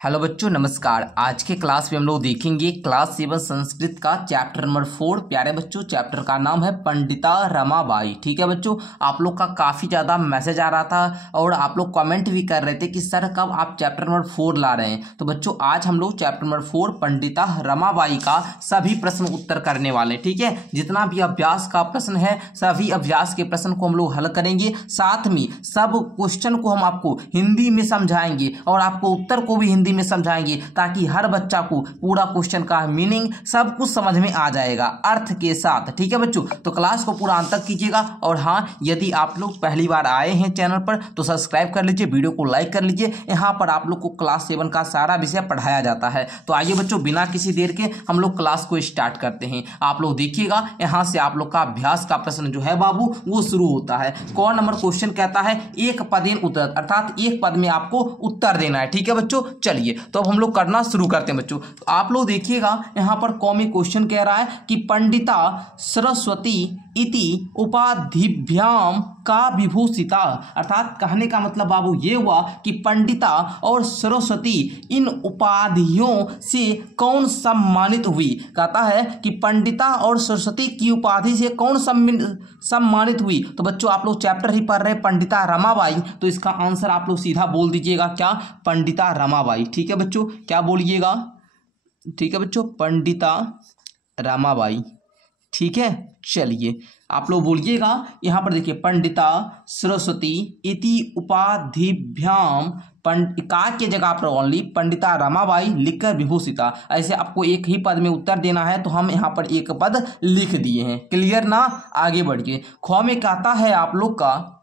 Hello बच्चों, नमस्कार। आज के क्लास में हम लोग देखेंगे क्लास 7 संस्कृत का चैप्टर नंबर 4। प्यारे बच्चों, चैप्टर का नाम है पंडिता रमाबाई। ठीक है बच्चों, आप लोग का काफ़ी ज़्यादा मैसेज आ रहा था और आप लोग कमेंट भी कर रहे थे कि सर कब आप चैप्टर नंबर 4 ला रहे हैं। तो बच्चों आज हम लोग चैप्टर नंबर 4 पंडिता रमाबाई का सभी प्रश्न उत्तर करने वाले हैं। ठीक है, जितना भी अभ्यास का प्रश्न है सभी अभ्यास के प्रश्न को हम लोग हल करेंगे। साथ में सब क्वेश्चन को हम आपको हिंदी में समझाएंगे और आपको उत्तर को भी हिंदी में समझाएंगे, ताकि हर बच्चा को पूरा क्वेश्चन का मीनिंग सब कुछ समझ में आ जाएगा अर्थ के साथ। ठीक है बच्चों, तो क्लास को पूरा अंत तक कीजिएगा। और हाँ, यदि आप लोग पहली बार आए हैं चैनल पर तो सब्सक्राइब कर लीजिए, वीडियो को लाइक कर लीजिए। यहाँ पर आप लोग को क्लास 7 का सारा विषय पढ़ाया जाता है। तो आइए बच्चों, बिना किसी देर के हम लोग क्लास को स्टार्ट करते हैं। आप लोग देखिएगा, यहाँ से आप लोग का अभ्यास का प्रश्न जो है बाबू वो शुरू होता है। कौन नंबर क्वेश्चन कहता है एक पदेन उत्तर, अर्थात एक पद में आपको उत्तर देना है। ठीक है बच्चों, चलिए तो अब हम लोग करना शुरू करते हैं बच्चों। तो आप लोग देखिएगा, यहाँ पर कॉमी क्वेश्चन कह रहा है कि पंडिता सरस्वती इति उपाधिभ्याम का विभूषिता, अर्थात कहने का मतलब बाबू ये हुआ कि पंडिता और सरस्वती इन उपाधियों से कौन सम्मानित हुई। कहता है कि पंडिता और सरस्वती की उपाधि से कौन सम्मानित हुई। तो बच्चों आप लोग चैप्टर ही पढ़ रहे हैं पंडिता रमाबाई, तो इसका आंसर आप लोग सीधा बोल दीजिएगा, क्या? पंडिता रमाबाई। ठीक है बच्चों, क्या बोलिएगा? ठीक है बच्चों, पंडिता रमाबाई। ठीक है, चलिए आप लोग बोलिएगा। यहाँ पर देखिए, पंडिता सरस्वती इति उपाधिभ्याम, का के जगह पर ओनली पंडिता रमाबाई लिखकर विभूषिता। ऐसे आपको एक ही पद में उत्तर देना है, तो हम यहाँ पर एक पद लिख दिए हैं। क्लियर ना? आगे बढ़िए। ख में कहता है आप लोग का,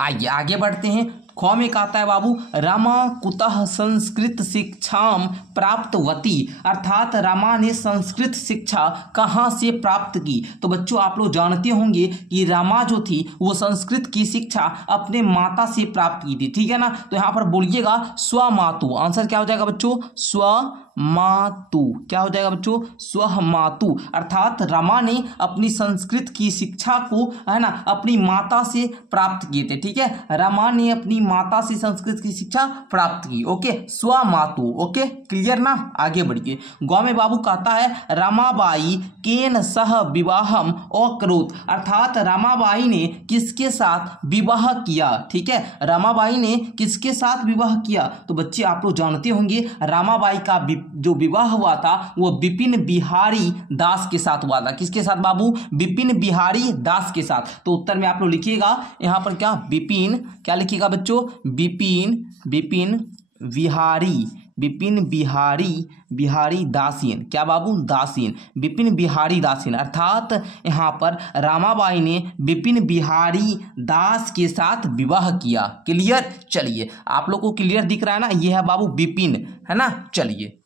आइए आगे बढ़ते हैं। ख में कहता है बाबू, रमा कुतः संस्कृत शिक्षाम प्राप्तवती, अर्थात रमा ने संस्कृत शिक्षा कहाँ से प्राप्त की। तो बच्चों आप लोग जानते होंगे कि रमा जो थी वो संस्कृत की शिक्षा अपने माता से प्राप्त की थी। ठीक है ना? तो यहाँ पर बोलिएगा स्वमातु। आंसर क्या हो जाएगा बच्चों? स्वमातु। क्या हो जाएगा बच्चों? स्वमातु। अर्थात रमा ने अपनी संस्कृत की शिक्षा को है ना अपनी माता से प्राप्त किए थे। ठीक है, रमा ने अपनी माता से संस्कृत की शिक्षा प्राप्त की। ओके, स्वमातु। ओके, क्लियर ना? आगे बढ़िए। गौ में बाबू कहता है रमाबाई केन सह विवाहम अकरोत, अर्थात रमाबाई ने किसके साथ विवाह किया। ठीक है, रमाबाई ने किसके साथ विवाह किया? तो बच्चे आप लोग जानते होंगे रमाबाई का जो विवाह हुआ था वो विपिन बिहारी दास के साथ हुआ था। किसके साथ बाबू? विपिन बिहारी दास के साथ। तो उत्तर में आप लोग लिखिएगा यहाँ पर क्या? विपिन, क्या लिखिएगा बच्चों? विपिन बिहारी दासीन। क्या बाबू? दासीन। विपिन बिहारी दासीन, अर्थात यहाँ पर रमाबाई ने विपिन बिहारी दास के साथ विवाह किया। क्लियर? चलिए, आप लोग को क्लियर दिख रहा है ना? ये है बाबू विपिन, है ना? चलिए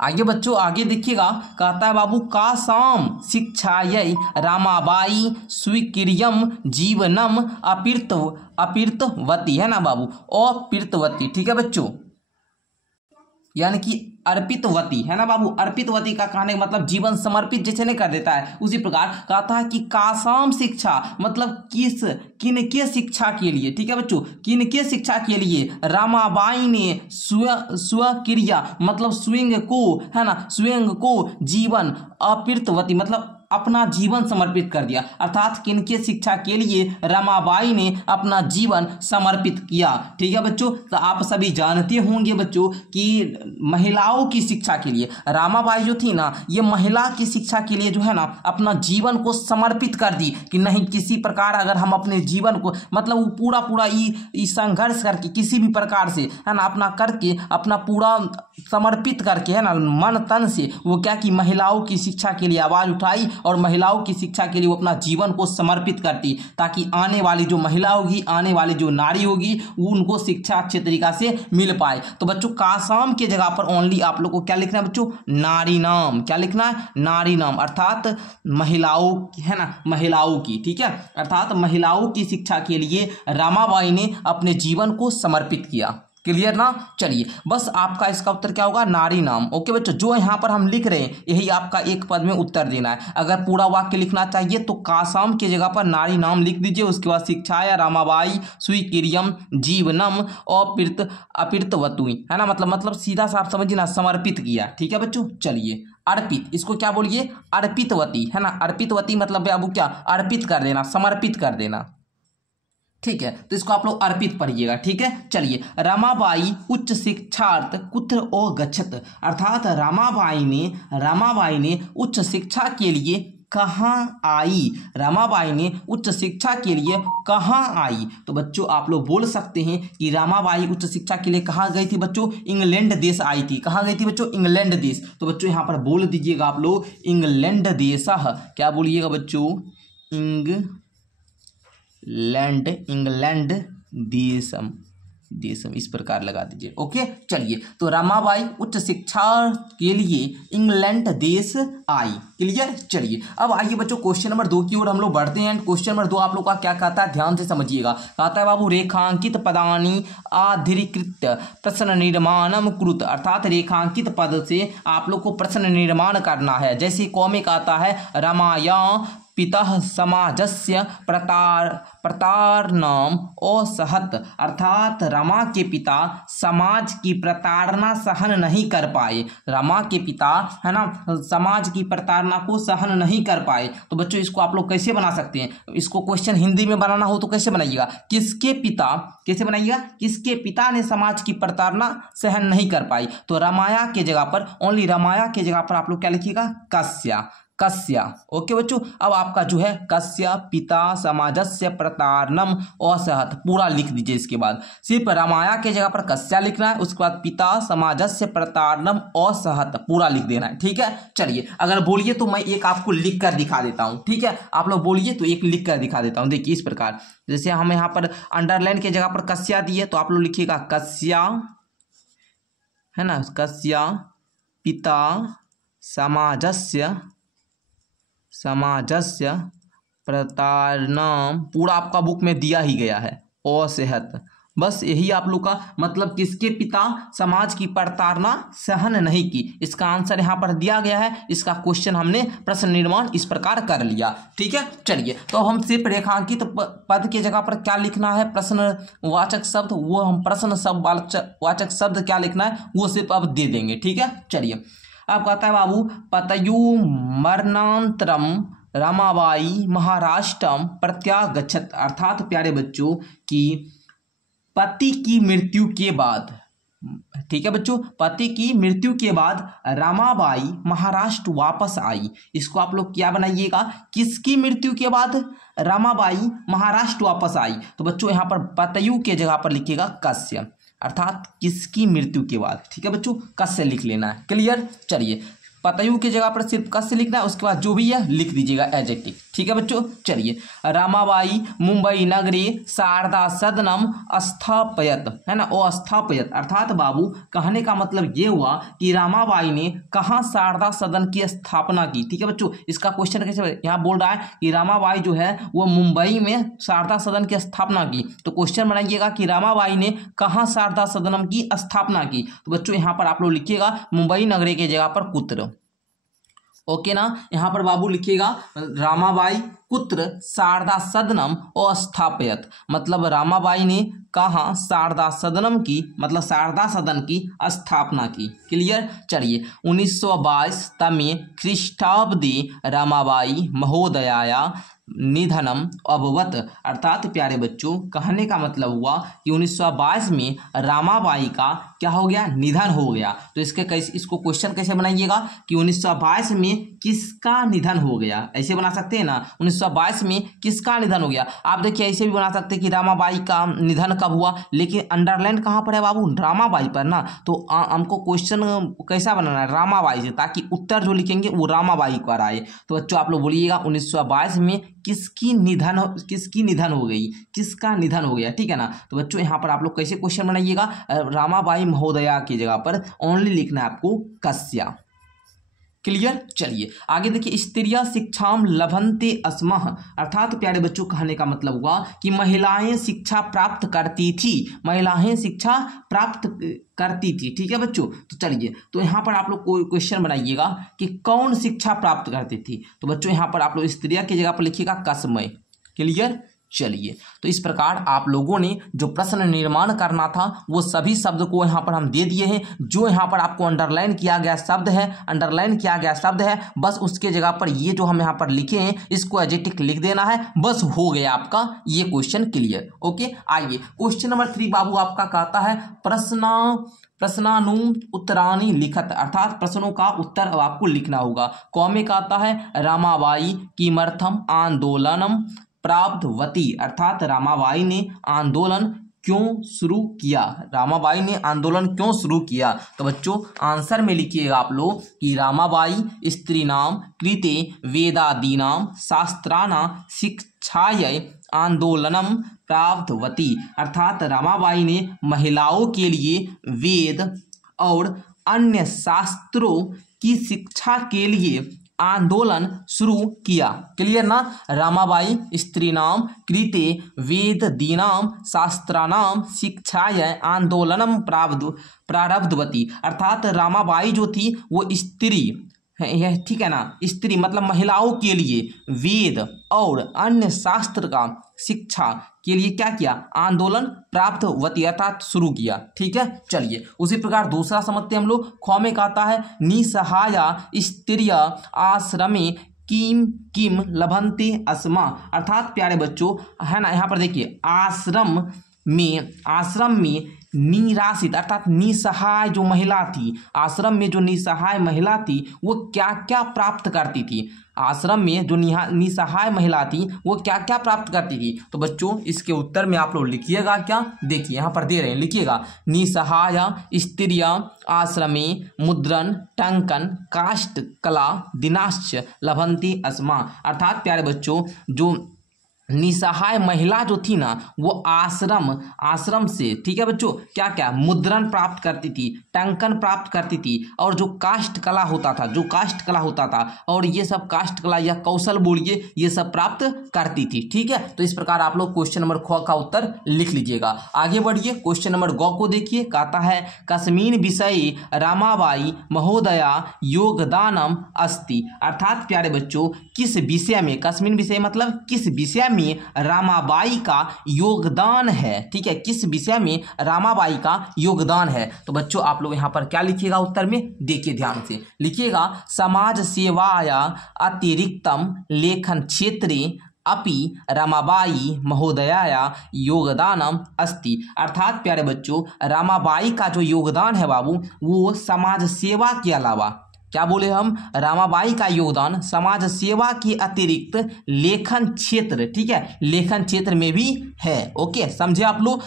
आगे बच्चों, आगे देखिएगा। कहता है बाबू, कासाम शिक्षायै रामाबाई स्वीक्रियम जीवनम अपीर्तवती, है ना बाबू? अपीर्तवती। ठीक है बच्चों, यानी कि अर्पितवती, है ना बाबू? अर्पितवती का कहने का मतलब जीवन समर्पित जैसे नहीं कर देता है, उसी प्रकार कहता है कि कासाम शिक्षा मतलब किनके शिक्षा के लिए। ठीक है बच्चों, किनके शिक्षा के लिए रमाबाई ने स्वक्रिया मतलब स्वयं को, है ना, स्वयं को जीवन अपीर्तवती मतलब अपना जीवन समर्पित कर दिया। अर्थात किनके शिक्षा के लिए रमाबाई ने अपना जीवन समर्पित किया। ठीक है बच्चों, तो आप सभी जानते होंगे बच्चों कि महिलाओं की शिक्षा के लिए रमाबाई जो थी ना, ये महिला की शिक्षा के लिए जो है ना अपना जीवन को समर्पित कर दी कि नहीं किसी प्रकार अगर हम अपने जीवन को मतलब वो पूरा ये संघर्ष करके किसी भी प्रकार से, है ना, अपना करके अपना पूरा समर्पित करके, है ना, मन तन से वो क्या कि महिलाओं की शिक्षा के लिए आवाज उठाई और महिलाओं की शिक्षा के लिए वो अपना जीवन को समर्पित करती, ताकि आने वाली जो महिला होगी, आने वाली जो नारी होगी, वो उनको शिक्षा अच्छे तरीका से मिल पाए। तो बच्चों कासाम के जगह पर ओनली आप लोग को क्या लिखना है बच्चों? नारी नाम। क्या लिखना है? नारी नाम, अर्थात महिलाओं की, है ना, महिलाओं की। ठीक है, अर्थात महिलाओं की शिक्षा के लिए रमाबाई ने अपने जीवन को समर्पित किया। क्लियर ना। चलिए बस आपका इसका उत्तर क्या होगा, नारी नाम। ओके बच्चों, जो यहाँ पर हम लिख रहे हैं यही आपका एक पद में उत्तर देना है। अगर पूरा वाक्य लिखना चाहिए तो कासाम की जगह पर नारी नाम लिख दीजिए। उसके बाद शिक्षाया रामाबाई स्वीक्रियम जीवनम अपितवतुई, है ना, मतलब सीधा साफ समझिए ना, समर्पित किया। ठीक है बच्चों। चलिए अर्पित, इसको क्या बोलिए, अर्पितवती, है ना। अर्पितवती मतलब अब क्या, अर्पित कर देना, समर्पित कर देना। ठीक है, तो इसको आप लोग अर्पित पढ़िएगा। ठीक है। चलिए रमाबाई उच्च शिक्षार्थ कुत्र ओ गच्छत, अर्थात रमाबाई ने उच्च शिक्षा के लिए कहाँ आई, रमाबाई ने उच्च शिक्षा के लिए कहाँ आई। तो बच्चों आप लोग बोल सकते हैं कि रमाबाई उच्च शिक्षा के लिए कहाँ गई थी बच्चों, इंग्लैंड देश आई थी। कहाँ गई थी बच्चों, इंग्लैंड देश। तो बच्चों यहाँ पर बोल दीजिएगा आप लोग इंग्लैंड देश, क्या बोलिएगा बच्चों, इंग्लैंड देशम इस प्रकार लगा दीजिए। ओके। चलिए तो रमाबाई उच्च शिक्षा के लिए इंग्लैंड देश आई। क्लियर। चलिए अब आइए बच्चों क्वेश्चन नंबर 2 की ओर हम लोग बढ़ते हैं। क्वेश्चन नंबर 2 आप लोग का क्या कहता है, ध्यान से समझिएगा। कहता है बाबू रेखांकित पदानी आधिकृत प्रश्न निर्माणम कुरुत, अर्थात रेखांकित पद से आप लोग को प्रश्न निर्माण करना है। जैसे क में कहता है रमाया पितः समाजस्य प्रताड़नाम असहत, अर्थात रमा के पिता समाज की प्रताड़ना सहन नहीं कर पाए। रमा के पिता, है ना, समाज की प्रताड़ना को सहन नहीं कर पाए। तो बच्चों इसको आप लोग कैसे बना सकते हैं, इसको क्वेश्चन हिंदी में बनाना हो तो कैसे बनाइएगा, किसके पिता, कैसे बनाइएगा, किसके पिता ने समाज की प्रताड़ना सहन नहीं कर पाई। तो रमाया के जगह पर, ओनली रमाया के जगह पर आप लोग क्या लिखिएगा, कस्या। ओके बच्चों। अब आपका जो है कस्य पिता समाजस्य प्रताड़नम असहत पूरा लिख दीजिए। इसके बाद सिर्फ रमाया के जगह पर कस्या लिखना है, उसके बाद पिता समाजस्य प्रताड़नम असहत पूरा लिख देना है। ठीक है। चलिए अगर बोलिए तो मैं एक आपको लिख कर दिखा देता हूं। ठीक है, आप लोग बोलिए तो एक लिख कर दिखा देता हूं। देखिए इस प्रकार, जैसे हम यहाँ पर अंडरलाइन के जगह पर कस्या दिए तो आप लोग लिखिएगा कस्या, है ना, कस्या पिता समाजस्य प्रताड़नम पूरा आपका बुक में दिया ही गया है, असहत। बस यही आप लोग का मतलब, किसके पिता समाज की प्रताड़ना सहन नहीं की, इसका आंसर यहाँ पर दिया गया है। इसका क्वेश्चन हमने प्रश्न निर्माण इस प्रकार कर लिया। ठीक है। चलिए तो हम सिर्फ रेखांकित पद के जगह पर क्या लिखना है, प्रश्नवाचक शब्द, वो हम प्रश्न वाचक शब्द क्या लिखना है वो सिर्फ अब दे देंगे। ठीक है। चलिए अब कहता है बाबू पतयु मरणांतरम रमाबाई महाराष्ट्रम प्रत्यागच्छत, अर्थात प्यारे बच्चों की पति की मृत्यु के बाद, ठीक है बच्चों, पति की मृत्यु के बाद रमाबाई महाराष्ट्र वापस आई। इसको आप लोग क्या बनाइएगा, किसकी मृत्यु के बाद रमाबाई महाराष्ट्र वापस आई। तो बच्चों यहाँ पर पतयु के जगह पर लिखिएगा कस्य, अर्थात किसकी मृत्यु के बाद। ठीक है बच्चों, कस्य लिख लेना है। क्लियर। चलिए पतयु की जगह पर सिर्फ कस्य लिखना है, उसके बाद जो भी है लिख दीजिएगा एडजेक्टिव। ठीक है बच्चों। चलिए रमाबाई मुंबई नगरे शारदा सदनम स्थापयत, है ना, ओ स्थापयत, अर्थात बाबू कहने का मतलब ये हुआ कि रमाबाई ने कहाँ शारदा सदन की स्थापना की। ठीक है बच्चों, इसका क्वेश्चन कैसे यहाँ बोल रहा है कि रमाबाई जो है वो मुंबई में शारदा सदन की स्थापना की। तो क्वेश्चन बनाइएगा कि रमाबाई ने कहाँ शारदा सदनम की स्थापना की। तो बच्चों यहाँ पर आप लोग लिखिएगा मुंबई नगरे की जगह पर कुत्र। ओके ना। यहाँ पर बाबू लिखिएगा रामाबाई कुत्र शारदा सदनम अस्थापयत, मतलब रामाबाई ने कहाँ शारदा सदनम की, मतलब शारदा सदन की स्थापना की। क्लियर। चलिए 1922 तमे ख्रीष्टाब्दे रमाबाई महोदयाया निधनम अभवत, अर्थात प्यारे बच्चों कहने का मतलब हुआ कि 1922 में रामाबाई का क्या हो गया, निधन हो गया। तो इसको क्वेश्चन कैसे बनाइएगा कि 1922 में किसका निधन हो गया, ऐसे बना सकते हैं ना, 1922 में किसका निधन हो गया। आप देखिए ऐसे भी बना सकते हैं कि रामाबाई का निधन कब हुआ, लेकिन अंडरलाइन कहाँ पर है बाबू, रामाबाई पर ना। तो हमको क्वेश्चन कैसा बनाना है, रामाबाई से, ताकि उत्तर जो लिखेंगे वो रामाबाई पर आए। तो बच्चों आप लोग बोलिएगा 1922 में किसकी निधन हो गई, किसका निधन हो गया। ठीक है ना। तो बच्चों यहाँ पर आप लोग कैसे क्वेश्चन बनाइएगा, रामाबाई महोदया की जगह पर ओनली लिखना है आपको कस्या। क्लियर। चलिए आगे देखिए, स्त्रिया शिक्षाम लभन्ते अस्मः, अर्थात प्यारे बच्चों कहने का मतलब हुआ कि महिलाएं शिक्षा प्राप्त करती थी, महिलाएं शिक्षा प्राप्त करती थी। ठीक है बच्चों, तो चलिए तो यहाँ पर आप लोग कोई क्वेश्चन बनाइएगा कि कौन शिक्षा प्राप्त करती थी। तो बच्चों यहाँ पर आप लोग स्त्रिया की जगह पर लिखिएगा कसमय। क्लियर। चलिए तो इस प्रकार आप लोगों ने जो प्रश्न निर्माण करना था वो सभी शब्द को यहाँ पर हम दे दिए हैं। जो यहाँ पर आपको अंडरलाइन किया गया शब्द है, अंडरलाइन किया गया शब्द है, बस उसके जगह पर ये जो हम यहाँ पर लिखे हैं इसको एजेटिक लिख देना है, बस हो गया आपका ये क्वेश्चन क्लियर। ओके, आइए क्वेश्चन नंबर 3 बाबू आपका कहता है प्रश्नानु उत्तराणी लिखत, अर्थात प्रश्नों का उत्तर अब आपको लिखना होगा। कौमे कहता है रमाबाई किमर्थम आंदोलनम प्रारब्धवती, अर्थात रामाबाई ने आंदोलन क्यों शुरू किया, रामाबाई ने आंदोलन क्यों शुरू किया। तो बच्चों आंसर में लिखिएगा आप लोग कि रामाबाई स्त्रीणाम कृते वेदादीनाम शास्त्राणां शिक्षायै आंदोलनम प्रारब्धवती, अर्थात रामाबाई ने महिलाओं के लिए वेद और अन्य शास्त्रों की शिक्षा के लिए आंदोलन शुरू किया। क्लियर ना। रामाबाई स्त्रीणाम कृते वेददीनाम शास्त्राणाम शिक्षायै आंदोलनम प्रारब्धवती, अर्थात रामाबाई जो थी वो स्त्री है, ठीक है ना, स्त्री मतलब महिलाओं के लिए वेद और अन्य शास्त्र का शिक्षा के लिए क्या किया, आंदोलन प्रारब्धवती अर्थात शुरू किया। ठीक है। चलिए उसी प्रकार दूसरा समझते हैं हम लोग। ख में कहता है निसहाया स्त्रिया आश्रमे किम किम लभन्ते अस्मा, अर्थात प्यारे बच्चों है ना, यहाँ पर देखिए आश्रम में निराश्रित अर्थात निसहाय जो महिला थी, आश्रम में जो निसहाय महिला थी वो क्या क्या प्राप्त करती थी, आश्रम में जो निसहाय महिला थी वो क्या क्या प्राप्त करती थी। तो बच्चों इसके उत्तर में आप लोग लिखिएगा क्या, देखिए यहाँ पर दे रहे हैं, लिखिएगा निसहाय स्त्रिया आश्रमे मुद्रण टंकन काष्ठ कला दिनाश्च लभन्ते अस्मा, अर्थात प्यारे बच्चों जो निसहाय महिला जो थी ना वो आश्रम से, ठीक है बच्चों, क्या क्या मुद्रण प्राप्त करती थी, टंकन प्राप्त करती थी, और जो काष्ठ कला होता था और ये सब काष्ठ कला या कौशल बोलिए ये सब प्राप्त करती थी। ठीक है। तो इस प्रकार आप लोग क्वेश्चन नंबर ख का उत्तर लिख लीजिएगा। आगे बढ़िए क्वेश्चन नंबर ग को देखिए, कहता है कस्मिन् विषये रामाबाई महोदया योगदानम अस्ति, अर्थात प्यारे बच्चों किस विषय में, कस्मिन् विषय मतलब किस विषय में रामाबाई का योगदान है। ठीक है, किस विषय में रामाबाई का योगदान है। तो बच्चों आप लोग यहाँ पर क्या लिखिएगा उत्तर में, देखिए ध्यान से लिखिएगा समाज सेवाया अतिरिक्तम लेखन क्षेत्रे अपि रामाबाई महोदया योगदानम अस्ति, अर्थात प्यारे बच्चों रामाबाई का जो योगदान है बाबू वो समाज सेवा के अलावा, क्या बोले हम, रामाबाई का योगदान समाज सेवा के अतिरिक्त लेखन क्षेत्र, ठीक है, लेखन क्षेत्र में भी है। ओके समझे आप लोग,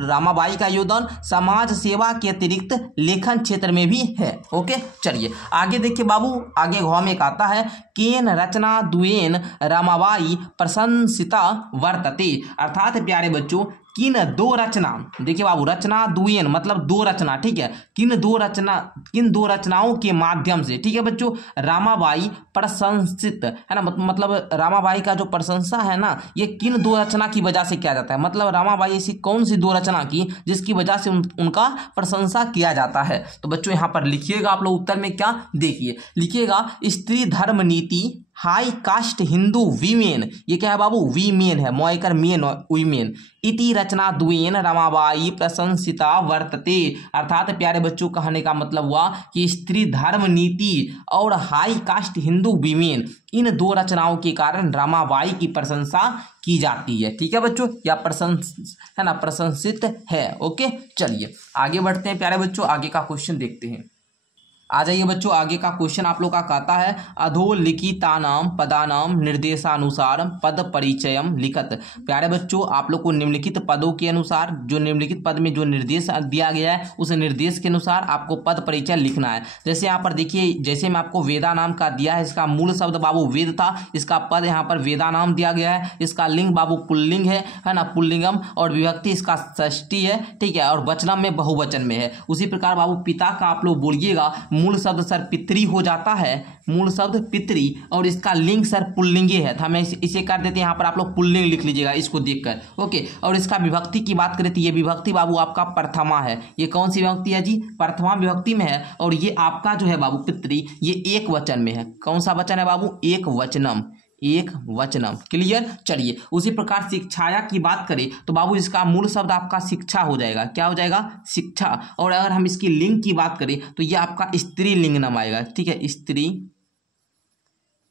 रामाबाई का योगदान समाज सेवा के अतिरिक्त लेखन क्षेत्र में भी है। ओके चलिए आगे देखिए बाबू, आगे घ में आता है केन रचना द्वेन रामाबाई प्रशंसिता वर्तते, अर्थात प्यारे बच्चों किन दो रचना, देखिए बाबू रचना द्वयन मतलब दो रचना, ठीक है, किन दो रचनाओं के माध्यम से, ठीक है बच्चों, रामाबाई प्रशंसित है ना, मतलब रामाबाई का जो प्रशंसा है ना ये किन दो रचना की वजह से किया जाता है, मतलब रामाबाई ऐसी कौन सी दो रचना की जिसकी वजह से उनका प्रशंसा किया जाता है। तो बच्चों यहाँ पर लिखिएगा आप लोग उत्तर में क्या, देखिए लिखिएगा स्त्री धर्म नीति हाई कास्ट हिंदू वीमेन, ये क्या है बाबू, वीमेन है, मॉयकर मेन वीमेन, इति रचना द्वेन रामाबाई प्रशंसिता वर्तते, अर्थात प्यारे बच्चों कहने का मतलब हुआ कि स्त्री धर्म नीति और हाई कास्ट हिंदू वीमेन इन दो रचनाओं के कारण रामाबाई की प्रशंसा की जाती है। ठीक है बच्चों, या है ना, प्रशंसित है। ओके चलिए आगे बढ़ते हैं प्यारे बच्चों, आगे का क्वेश्चन देखते हैं। आ जाइए बच्चों, आगे का क्वेश्चन आप लोग का कहता है अधोलिखितानाम पदानाम निर्देशानुसार पद परिचयम लिखत, प्यारे बच्चों आप लोग को निम्नलिखित पदों के अनुसार, जो निम्नलिखित पद में जो निर्देश दिया गया है उस निर्देश के अनुसार आपको पद परिचय लिखना है। जैसे यहाँ पर देखिए, जैसे मैं आपको वेदा नाम का दिया है, इसका मूल शब्द बाबू वेद था, इसका पद यहाँ पर वेदा नाम दिया गया है, इसका लिंग बाबू पुल्लिंग है ना, पुल्लिंगम, और विभक्ति इसका षष्ठी है, ठीक है, और वचनम में बहुवचन में है। उसी प्रकार बाबू पिता का आप लोग बोलिएगा मूल शब्द सर पितरी हो जाता है, मूल शब्द पितरी, और इसका लिंग सर पुल्लिंगी है, तो हमें इसे कर देते हैं यहाँ पर आप लोग पुल्लिंग लिख लीजिएगा इसको देखकर, ओके। और इसका विभक्ति की बात करें तो ये विभक्ति बाबू आपका प्रथमा है। ये कौन सी विभक्ति है जी? प्रथमा विभक्ति में है। और ये आपका जो है बाबू पितरी, ये एक वचन में है। कौन सा वचन है बाबू? एक वचनम, एक वचनम। क्लियर? चलिए उसी प्रकार शिक्षाया की बात करें तो बाबू इसका मूल शब्द आपका शिक्षा हो जाएगा। क्या हो जाएगा? शिक्षा। और अगर हम इसकी लिंग की बात करें तो ये आपका स्त्री लिंगनम आएगा, ठीक है, स्त्री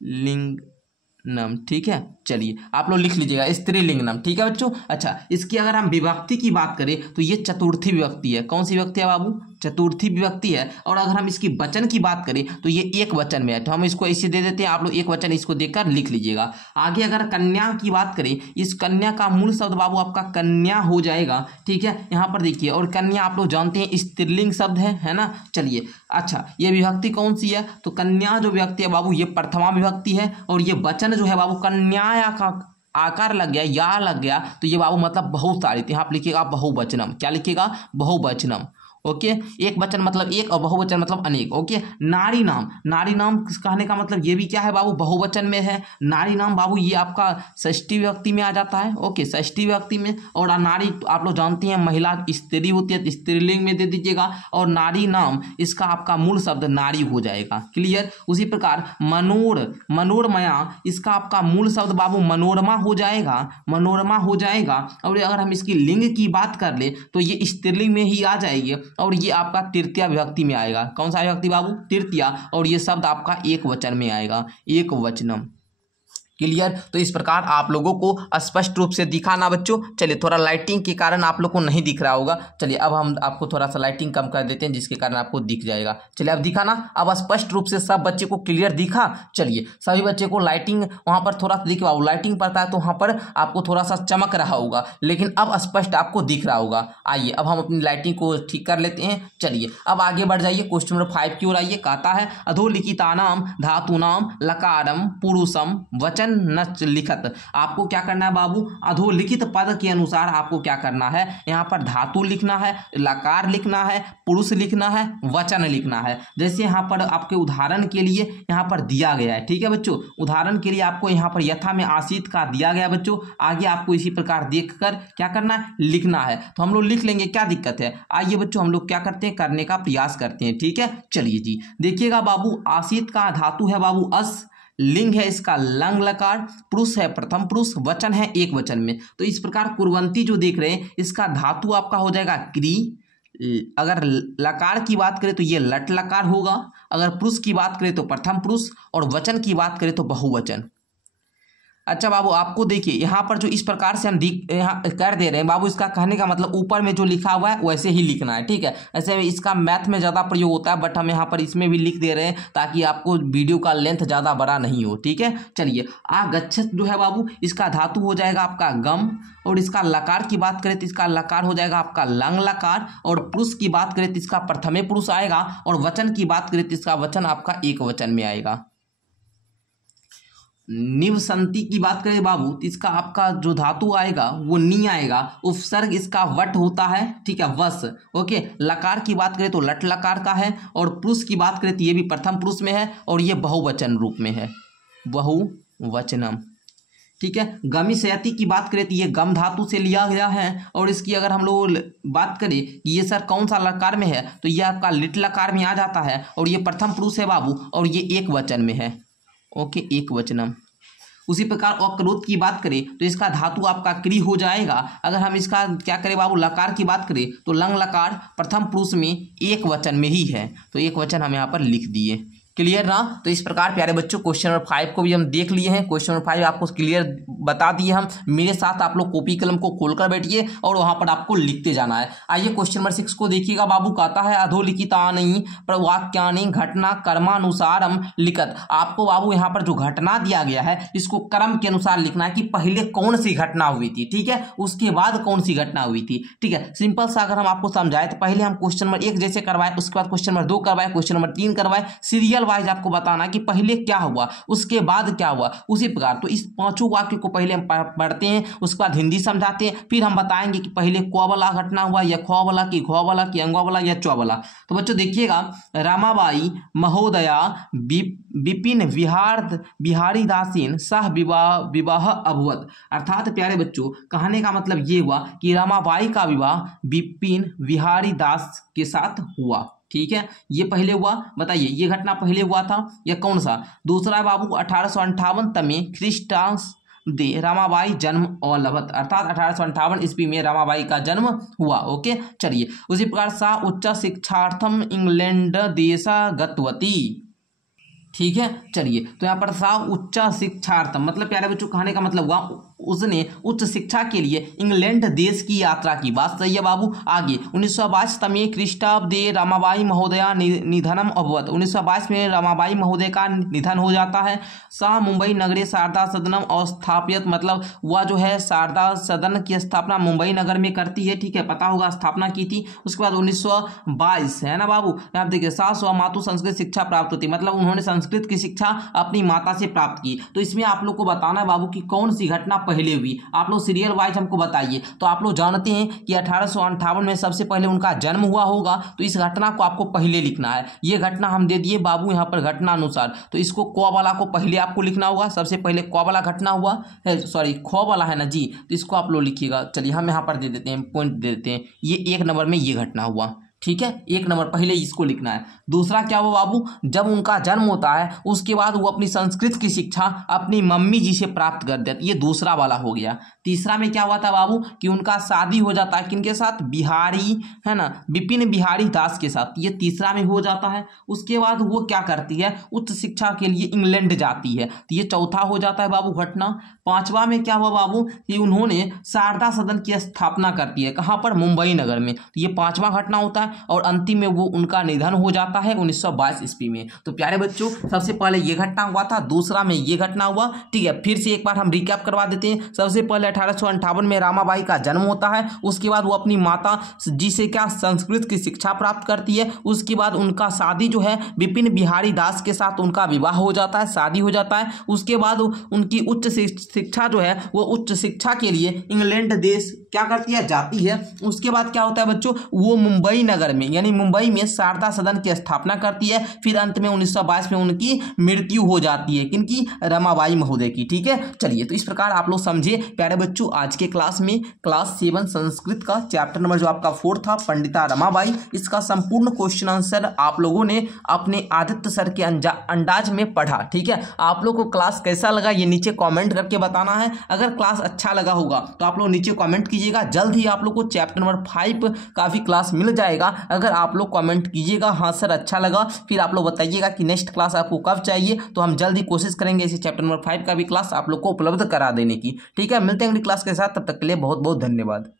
लिंगनम, ठीक है। चलिए आप लोग लिख लीजिएगा स्त्रीलिंगनम, ठीक है बच्चों। अच्छा, इसकी अगर हम विभक्ति की बात करें तो ये चतुर्थी विभक्ति है। कौन सी विभक्ति है बाबू? चतुर्थी विभक्ति है। और अगर हम इसकी वचन की बात करें तो ये एक वचन में है, तो हम इसको ऐसे दे देते हैं, आप लोग एक वचन इसको देकर लिख लीजिएगा। आगे अगर कन्या की बात करें, इस कन्या का मूल शब्द बाबू आपका कन्या हो जाएगा, ठीक है। यहाँ पर देखिए, और कन्या आप लोग जानते हैं स्त्रीलिंग शब्द है ना। चलिए अच्छा, ये विभक्ति कौन सी है? तो कन्या जो विभक्ति है बाबू ये प्रथमा विभक्ति है। और ये वचन जो है बाबू कन्या का आकार लग गया, या लग गया तो ये बाबू मतलब बहुत सारी, तो यहाँ आप लिखिएगा बहुवचनम। क्या लिखिएगा? बहुवचनम, ओके। एक वचन मतलब एक और बहुवचन मतलब अनेक, ओके। नारी नाम, नारी नाम कहने का मतलब ये भी क्या है बाबू? बहुवचन में है। नारी नाम बाबू ये आपका षष्ठी विभक्ति में आ जाता है, ओके, षष्ठी विभक्ति में। और नारी आप लोग जानते हैं महिला स्त्री होती है, स्त्रीलिंग में दे दीजिएगा। और नारी नाम इसका आपका मूल शब्द नारी हो जाएगा। क्लियर? उसी प्रकार मनोरमया, इसका आपका मूल शब्द बाबू मनोरमा हो जाएगा, मनोरमा हो जाएगा। और अगर हम इसकी लिंग की बात कर ले तो ये स्त्रीलिंग में ही आ जाएगी। और ये आपका तृतीया विभक्ति में आएगा। कौन सा विभक्ति बाबू? तृतीया। और ये शब्द आपका एक वचन में आएगा, एक वचनम। क्लियर? तो इस प्रकार आप लोगों को स्पष्ट रूप से दिखा ना बच्चों। चलिए थोड़ा लाइटिंग के कारण आप लोग को नहीं दिख रहा होगा। चलिए अब हम आपको थोड़ा सा लाइटिंग कम कर देते हैं जिसके कारण आपको दिख जाएगा। चलिए अब दिखा ना, अब स्पष्ट रूप से सब बच्चे को क्लियर दिखा। चलिए सभी बच्चे को लाइटिंग वहाँ पर थोड़ा सा दिख, लाइटिंग पड़ता है तो वहाँ पर आपको थोड़ा सा चमक रहा होगा, लेकिन अब स्पष्ट आपको दिख रहा होगा। आइए अब हम अपनी लाइटिंग को ठीक कर लेते हैं। चलिए अब आगे बढ़ जाइए, क्वेश्चन नंबर 5 की ओर आइए। कहता है अधोलिखितानाम धातूनाम लकारम पुरुषम वचन नच लिखत। आपको क्या करना है बाबू? अधोलिखित पद के अनुसार आपको क्या करना है? यहाँ पर धातु लिखना है, लकार लिखना है, पुरुष लिखना है, वचन लिखना है। जैसे यहाँ पर आपके उदाहरण के लिए यहाँ पर दिया गया है, ठीक है बच्चों। उदाहरण के लिए आपको यहाँ पर यथा में आसित का दिया गया बच्चों। आगे आपको इसी प्रकार देखकर क्या करना है? लिखना है। तो हम लोग लिख लेंगे, क्या दिक्कत है? आइए बच्चों हम लोग क्या करते हैं? करने का प्रयास करते हैं, ठीक है। चलिए जी देखिएगा बाबू, आसित का धातु है बाबू अस, लिंग है इसका लंग लकार, पुरुष है प्रथम पुरुष, वचन है एक वचन में। तो इस प्रकार कुर्वंती जो देख रहे हैं इसका धातु आपका हो जाएगा क्री। अगर लकार की बात करें तो ये लट लकार होगा। अगर पुरुष की बात करें तो प्रथम पुरुष, और वचन की बात करें तो बहुवचन। अच्छा बाबू आपको देखिए यहाँ पर जो इस प्रकार से हम यहाँ कर दे रहे हैं बाबू, इसका कहने का मतलब ऊपर में जो लिखा हुआ है वैसे ही लिखना है, ठीक है। ऐसे इसका मैथ में ज़्यादा प्रयोग होता है, बट हम यहाँ पर इसमें भी लिख दे रहे हैं ताकि आपको वीडियो का लेंथ ज़्यादा बड़ा नहीं हो, ठीक है। चलिए आगच्छत जो है बाबू इसका धातु हो जाएगा आपका गम। और इसका लकार की बात करें तो इसका लकार हो जाएगा आपका लंग लकार। और पुरुष की बात करें तो इसका प्रथमे पुरुष आएगा। और वचन की बात करें तो इसका वचन आपका एक वचन में आएगा। निवसंति की बात करें बाबू तो इसका आपका जो धातु आएगा वो नी आएगा। उपसर्ग इसका वट होता है, ठीक है, वस, ओके। लकार की बात करें तो लट लकार का है। और पुरुष की बात करें तो ये भी प्रथम पुरुष में है और ये बहुवचन रूप में है, बहुवचनम, ठीक है। गमिष्यति की बात करें तो ये गम धातु से लिया गया है। और इसकी अगर हम लोग बात करें कि ये सर कौन सा लकार में है तो ये आपका लिट लकार में आ जाता है। और ये प्रथम पुरुष है बाबू और ये एक वचन में है, ओके, एक वचनम। उसी प्रकार अक्रोध की बात करें तो इसका धातु आपका क्री हो जाएगा। अगर हम इसका क्या करें बाबू, लकार की बात करें तो लंग लकार प्रथम पुरुष में एक वचन में ही है, तो एक वचन हम यहाँ पर लिख दिए। क्लियर ना? तो इस प्रकार प्यारे बच्चों क्वेश्चन नंबर 5 को भी हम देख लिए हैं। क्वेश्चन नंबर 5 आपको क्लियर बता दिए हम। मेरे साथ आप लोग कॉपी कलम को खोलकर बैठिए और वहां पर आपको लिखते जाना है। आइए क्वेश्चन नंबर 6 को देखिएगा बाबू। कहता है अधोलिखितानि प्रवाक्यानि घटना कर्मानुसारम लिखत। आपको बाबू यहाँ पर जो घटना दिया गया है इसको क्रम के अनुसार लिखना है कि पहले कौन सी घटना हुई थी, ठीक है, उसके बाद कौन सी घटना हुई थी, ठीक है। सिंपल सा अगर हम आपको समझाए तो पहले हम क्वेश्चन नंबर 1 जैसे करवाए, उसके बाद क्वेश्चन नंबर 2 करवाए, क्वेश्चन नंबर 3 करवाए, सीरियल सीरियल वाइज आपको बताना कि पहले क्या हुआ, उसके बाद क्या हुआ, उसी प्रकार। तो इस पांचों वाक्य को पहले हम पढ़ते हैं, उसके बाद हिंदी समझाते हैं, फिर हम बताएंगे कि पहले क वाला घटना हुआ या ख वाला कि घ वाला कि अंग वाला या च वाला। तो बच्चों देखिएगा, रमाबाई महोदया विपिन बिहारी दासीन सह विवाह अभवत। अर्थात प्यारे बच्चों कहने का मतलब ये हुआ कि रमाबाई का विवाह विपिन बिहारी दास के साथ हुआ। ठीक है, ये पहले हुआ। बताइए ये घटना पहले हुआ था या कौन सा? दूसरा है बाबू 1858 में ख्रीष्टांस दे रमाबाई जन्म अवलभत। अर्थात 1858 ईस्वी में रमाबाई का जन्म हुआ। ओके, चलिए। उसी प्रकार सा उच्च शिक्षार्थम इंग्लैंड देशा गतवती। ठीक है, चलिए। तो यहाँ पर सा उच्च शिक्षार्थम मतलब प्यारे बच्चों कहने का मतलब हुआ उसने उच्च शिक्षा के लिए इंग्लैंड देश की यात्रा की। बात सही है बाबू। आगे 1922 तमें ख्रीष्टाब्दे रमाबाई महोदया निधनम अभवत। 1922 में रमाबाई महोदय का निधन हो जाता है। सा मुंबई नगरे शारदा सदनम स्थापित मतलब वह जो है शारदा सदन की स्थापना मुंबई नगर में करती है। ठीक है, पता होगा स्थापना की थी। उसके बाद 1922 है ना बाबू, आप देखिए सास व मातु संस्कृत शिक्षा प्राप्त होती, मतलब उन्होंने संस्कृत की शिक्षा अपनी माता से प्राप्त की। तो इसमें आप लोग को बताना है बाबू कि कौन सी घटना पहले हुई। आप लोग सीरियल वाइज हमको बताइए। तो आप लोग जानते हैं कि 1858 में सबसे पहले उनका जन्म हुआ होगा, तो इस घटना को आपको पहले लिखना है। ये घटना हम दे दिए बाबू यहाँ पर घटना अनुसार, तो इसको क वाला को पहले आपको लिखना होगा। सबसे पहले क वाला घटना हुआ है, सॉरी ख वाला है ना जी, तो इसको आप लोग लिखिएगा। चलिए हम यहाँ पर दे देते हैं, पॉइंट दे देते हैं। ये 1 नंबर में ये घटना हुआ। ठीक है, 1 नंबर पहले इसको लिखना है। दूसरा क्या हुआ बाबू, जब उनका जन्म होता है उसके बाद वो अपनी संस्कृत की शिक्षा अपनी मम्मी जी से प्राप्त कर देते, ये दूसरा वाला हो गया। तीसरा में क्या हुआ था बाबू कि उनका शादी हो जाता है किनके साथ? बिहारी है ना, विपिन बिहारी दास के साथ, ये तीसरा में हो जाता है। उसके बाद वो क्या करती है, उच्च शिक्षा के लिए इंग्लैंड जाती है, तो ये चौथा हो जाता है बाबू घटना। पांचवा में क्या हुआ बाबू कि उन्होंने शारदा सदन की स्थापना करती है, कहाँ पर? मुंबई नगर में, तो ये पांचवा घटना होता है। और अंतिम में वो उनका निधन हो जाता है 1922 ईस्वी में। तो प्यारे बच्चों सबसे पहले ये घटना हुआ था, दूसरा में ये घटना हुआ। ठीक है, फिर से एक बार हम रिकैप करवा देते हैं। सबसे पहले 1858 में रामाबाई का जन्म होता है। उसके बाद वो अपनी माता जी से क्या संस्कृत की शिक्षा प्राप्त करती है। उसके बाद उनका शादी जो है विपिन बिहारी दास के साथ उनका विवाह हो जाता है, शादी हो जाता है। उसके बाद उनकी उच्च शिक्षा जो है वो उच्च शिक्षा के लिए इंग्लैंड देश क्या करती है? जाती है। उसके बाद क्या होता है बच्चों, वो मुंबई नगर में यानी मुंबई में शारदा सदन की स्थापना करती है। फिर अंत में 1922 में उनकी मृत्यु हो जाती है, किनकी? रमाबाई महोदय की। ठीक है, चलिए। तो इस प्रकार आप लोग समझे प्यारे बच्चों आज के क्लास में क्लास 7 संस्कृत का चैप्टर नंबर जो आपका 4 था पंडिता रमाबाई, इसका संपूर्ण क्वेश्चन आंसर आप लोगों ने अपने आदित्य सर के अंदाज में पढ़ा। ठीक है, आप लोग को क्लास कैसा लगा ये नीचे कॉमेंट करके बताना है। अगर क्लास अच्छा लगा होगा तो आप लोग नीचे कॉमेंट कीजिएगा। जल्द ही आप लोग को चैप्टर नंबर 5 का भी क्लास मिल जाएगा। अगर आप लोग कमेंट कीजिएगा हाँ सर अच्छा लगा, फिर आप लोग बताइएगा कि नेक्स्ट क्लास आपको कब चाहिए, तो हम जल्द ही कोशिश करेंगे इसी चैप्टर नंबर 5 का भी क्लास आप लोग को उपलब्ध करा देने की। ठीक है, मिलते हैं अगली क्लास के साथ, तब तक के लिए बहुत बहुत धन्यवाद।